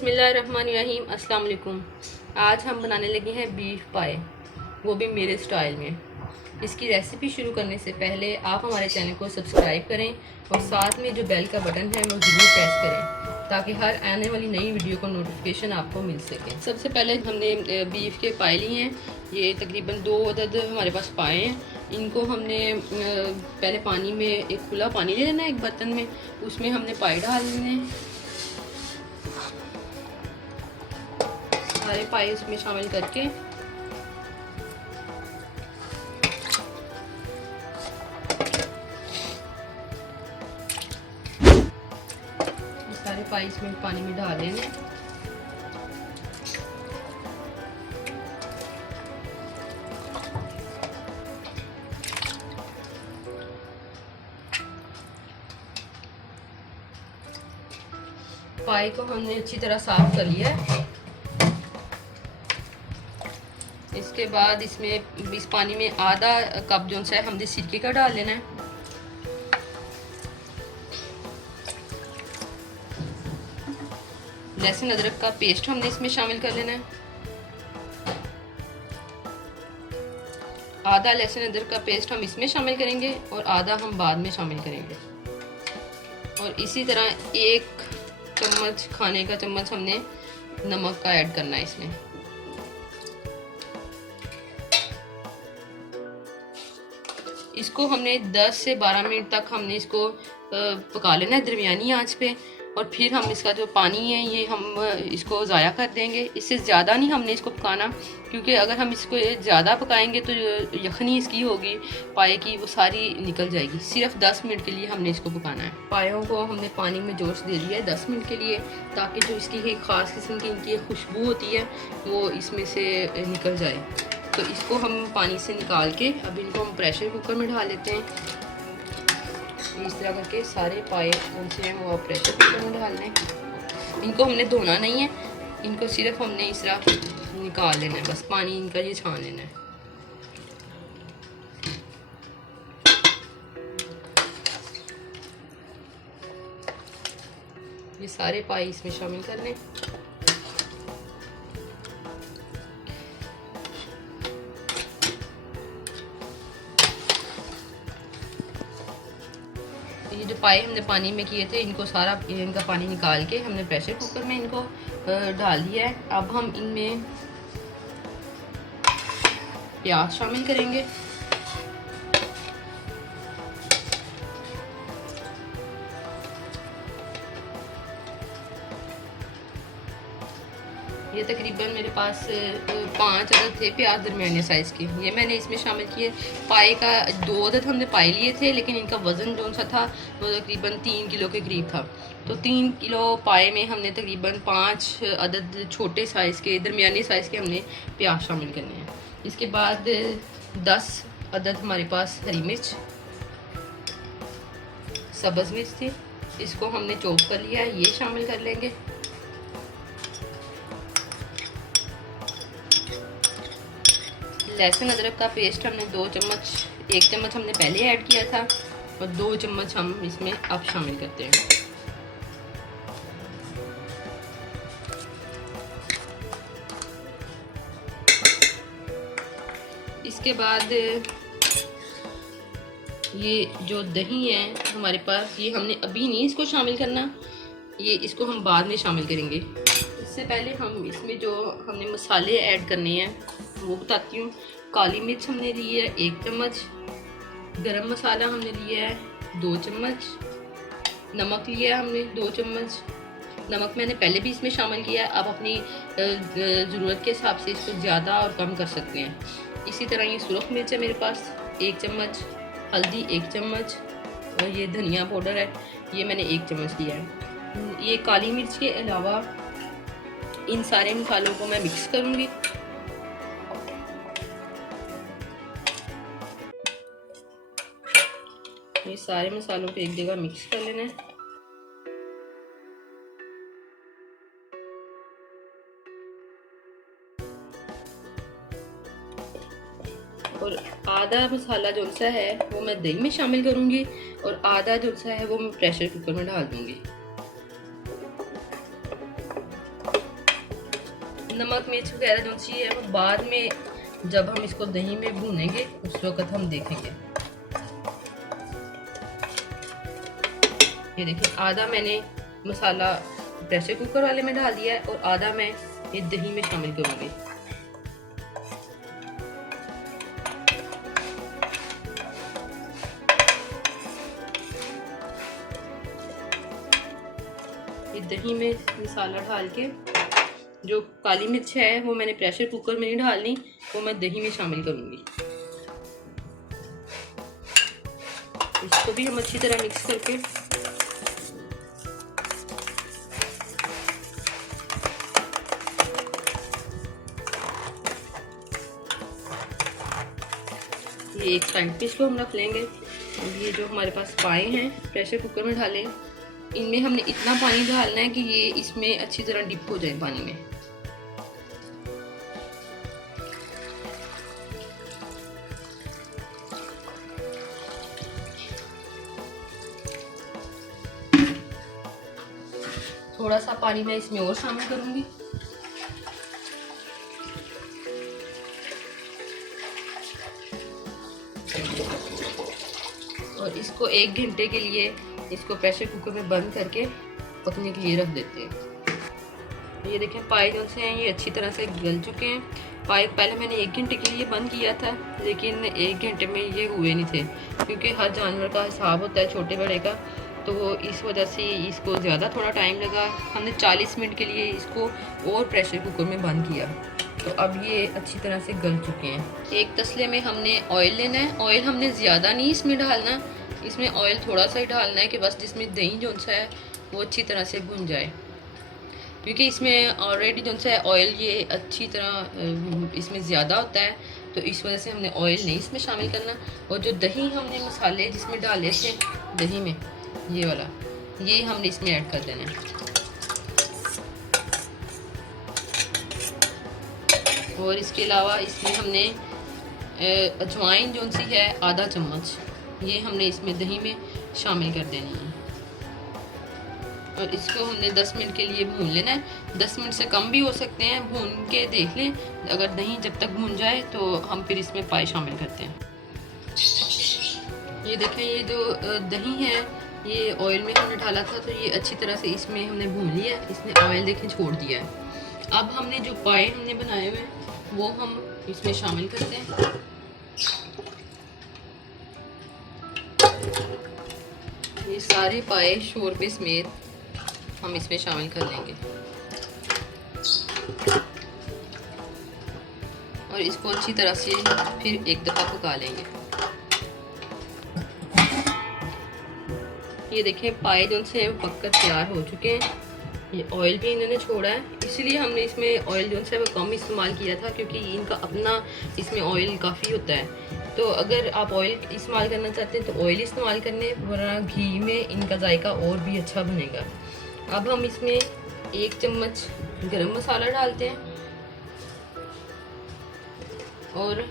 बिस्मिल्लाहिर्रहमानिर्रहीम अस्सलाम वालेकुम। आज हम बनाने लगे हैं बीफ पाए, वो भी मेरे स्टाइल में। इसकी रेसिपी शुरू करने से पहले आप हमारे चैनल को सब्सक्राइब करें और साथ में जो बेल का बटन है वो ज़रूर प्रेस करें ताकि हर आने वाली नई वीडियो को नोटिफिकेशन आपको मिल सके। सबसे पहले हमने बीफ के पाए लिए हैं। ये तकरीबन 2 अदद हमारे पास पाए हैं। इनको हमने पहले पानी में एक खुला पानी ले लेना है, एक बर्तन में, उसमें हमने पाए डाल लेने हैं। सारे पाए उसमें शामिल करके सारे पाए इसमें पानी में डाल लेने। पाए को हमने अच्छी तरह साफ कर लिया है। इसके बाद इसमें इस पानी में आधा कप जो है हमने सिरके का डाल लेना है। लहसुन अदरक का पेस्ट हमने इसमें शामिल कर लेना है। आधा लहसुन अदरक का पेस्ट हम इसमें शामिल करेंगे और आधा हम बाद में शामिल करेंगे। और इसी तरह 1 चम्मच खाने का चम्मच हमने नमक का ऐड करना है इसमें। इसको हमने 10 से 12 मिनट तक हमने इसको पका लेना है दरमियानी आंच पे। और फिर हम इसका जो पानी है ये हम इसको ज़ाया कर देंगे। इससे ज़्यादा नहीं हमने इसको पकाना, क्योंकि अगर हम इसको ज़्यादा पकाएंगे तो यखनी इसकी होगी पाए की, वो सारी निकल जाएगी। सिर्फ 10 मिनट के लिए हमने इसको पकाना है। पायों को हमने पानी में जोश दे दिया है 10 मिनट के लिए, ताकि जो इसकी एक ख़ास किस्म की इनकी खुशबू होती है वो इसमें से निकल जाए। तो इसको हम पानी से निकाल के अब इनको हम प्रेशर कुकर में डाल लेते हैं। इस तरह करके सारे पाए उनसे हैं वो प्रेशर कुकर में डालने हैं। इनको हमने धोना नहीं है, इनको सिर्फ हमने इस तरह निकाल लेना है, बस पानी इनका ये छान लेना है। ये सारे पाए इसमें शामिल कर लें। ये जो पाए हमने पानी में किए थे इनको सारा इनका पानी निकाल के हमने प्रेशर कुकर में इनको डाल दिया है। अब हम इनमें प्याज शामिल करेंगे। ये तकरीबन मेरे पास 5 अदद थे प्याज दरमियाने साइज़ के, ये मैंने इसमें शामिल किए। पाए का 2 अदद हमने पाए लिए थे, लेकिन इनका वज़न जो सा था वो तकरीबन 3 किलो के करीब था। तो 3 किलो पाए में हमने तकरीबन 5 अदद छोटे साइज़ के दरमियाने साइज़ के हमने प्याज शामिल करने हैं। इसके बाद 10 अदद हमारे पास हरी मिर्च, सब्ज़ मिर्च थी, इसको हमने चॉप कर लिया है, ये शामिल कर लेंगे। लहसुन अदरक का पेस्ट हमने 2 चम्मच, 1 चम्मच हमने पहले ऐड किया था और 2 चम्मच हम इसमें अब शामिल करते हैं। इसके बाद ये जो दही है हमारे पास, ये हमने अभी नहीं इसको शामिल करना, ये इसको हम बाद में शामिल करेंगे। इससे पहले हम इसमें जो हमने मसाले ऐड करने हैं वो बताती हूँ। काली मिर्च हमने ली है 1 चम्मच, गरम मसाला हमने लिया है 2 चम्मच, नमक लिया है हमने 2 चम्मच। नमक मैंने पहले भी इसमें शामिल किया है, आप अपनी ज़रूरत के हिसाब से इसको ज़्यादा और कम कर सकते हैं। इसी तरह ये सुरख मिर्च है मेरे पास 1 चम्मच, हल्दी 1 चम्मच और ये धनिया पाउडर है, ये मैंने 1 चम्मच लिया है। ये काली मिर्च के अलावा इन सारे मसालों को मैं मिक्स करूँगी। ये सारे मसालों को एक जगह मिक्स कर लेना है। और आधा मसाला जो सा है वो मैं दही में शामिल करूँगी और आधा जो सा है वो मैं प्रेशर कुकर में डाल दूँगी। नमक मिर्च वगैरह जो सी है वो बाद में जब हम इसको दही में भूनेंगे उस वक्त हम देखेंगे। ये देखिए आधा मैंने मसाला प्रेशर कुकर वाले में डाल दिया है और आधा मैं ये दही में शामिल करूँगी। ये दही में मसाला डाल के जो काली मिर्च है वो मैंने प्रेशर कुकर में नहीं डालनी, वो मैं दही में शामिल करूँगी। इसको भी हम अच्छी तरह मिक्स करके ये एक साइड पे इसको हम रख लेंगे। ये जो हमारे पास पाए हैं प्रेशर कुकर में डाले, इनमें हमने इतना पानी डालना है कि ये इसमें अच्छी तरह डिप हो जाए पानी में। थोड़ा सा पानी मैं इसमें और शामिल करूंगी। और इसको 1 घंटे के लिए इसको प्रेशर कुकर में बंद करके पकने के लिए रख देते हैं। ये देखें पाए जो से हैं ये अच्छी तरह से गल चुके हैं। पाए पहले मैंने 1 घंटे के लिए बंद किया था, लेकिन 1 घंटे में ये हुए नहीं थे, क्योंकि हर जानवर का हिसाब होता है छोटे बड़े का, तो इस वजह से इसको ज़्यादा थोड़ा टाइम लगा। हमने 40 मिनट के लिए इसको और प्रेशर कुकर में बंद किया, तो अब ये अच्छी तरह से गल चुके हैं। एक तसले में हमने ऑयल लेना है। ऑयल हमने ज़्यादा नहीं इसमें डालना, इसमें ऑयल थोड़ा सा ही डालना है कि बस जिसमें दही जो सा है वो अच्छी तरह से भुन जाए, क्योंकि इसमें ऑलरेडी जो सा है ऑयल ये अच्छी तरह इसमें ज़्यादा होता है, तो इस वजह से हमने ऑयल नहीं इसमें शामिल करना। और जो दही हमने मसाले जिसमें डाले थे दही में, ये वाला ये हमने इसमें ऐड कर देना है। और इसके अलावा इसमें हमने अजवाइन जो सी है आधा चम्मच, ये हमने इसमें दही में शामिल कर देनी है। और इसको हमने 10 मिनट के लिए भून लेना है। 10 मिनट से कम भी हो सकते हैं, भून के देख लें। अगर दही जब तक भून जाए तो हम फिर इसमें पाए शामिल करते हैं। ये देखें ये जो दही है ये ऑयल में हमने डाला था, तो ये अच्छी तरह से इसमें हमने भून लिया, इसने ऑयल देखें छोड़ दिया है। अब हमने जो पाए हमने बनाए हुए वो हम इसमें शामिल करते हैं। ये सारे पाए शोरबे समेत हम इसमें शामिल कर लेंगे और इसको अच्छी तरह से फिर एक दफ़ा पका लेंगे। ये देखें पाए जो से पककर तैयार हो चुके हैं। ये ऑयल भी इन्होंने छोड़ा है, इसलिए हमने इसमें ऑयल जो है वो कम इस्तेमाल किया था, क्योंकि इनका अपना इसमें ऑयल काफ़ी होता है। तो अगर आप ऑयल इस्तेमाल करना चाहते हैं तो ऑयल इस्तेमाल करने, वरना घी में इनका जायका और भी अच्छा बनेगा। अब हम इसमें 1 चम्मच गरम मसाला डालते हैं और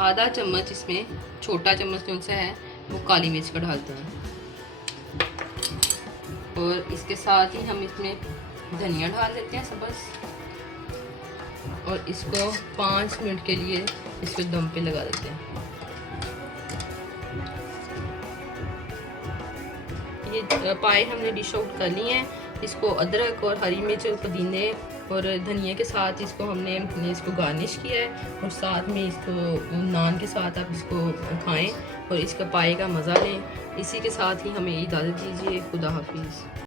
आधा चम्मच इसमें छोटा चम्मच जो सा है वो काली मिर्च का डालते हैं। और इसके साथ ही हम इसमें धनिया डाल देते हैं सब्ज़, और इसको 5 मिनट के लिए इसको दम पे लगा देते हैं। ये पाए हमने डिश आउट कर ली हैं। इसको अदरक और हरी मिर्च और पुदीने और धनिया के साथ इसको हमने इसको गार्निश किया है, और साथ में इसको नान के साथ आप इसको खाएं और इसका पाए का मज़ा लें। इसी के साथ ही हमें इजाज़त दीजिए। खुदा हाफिज़।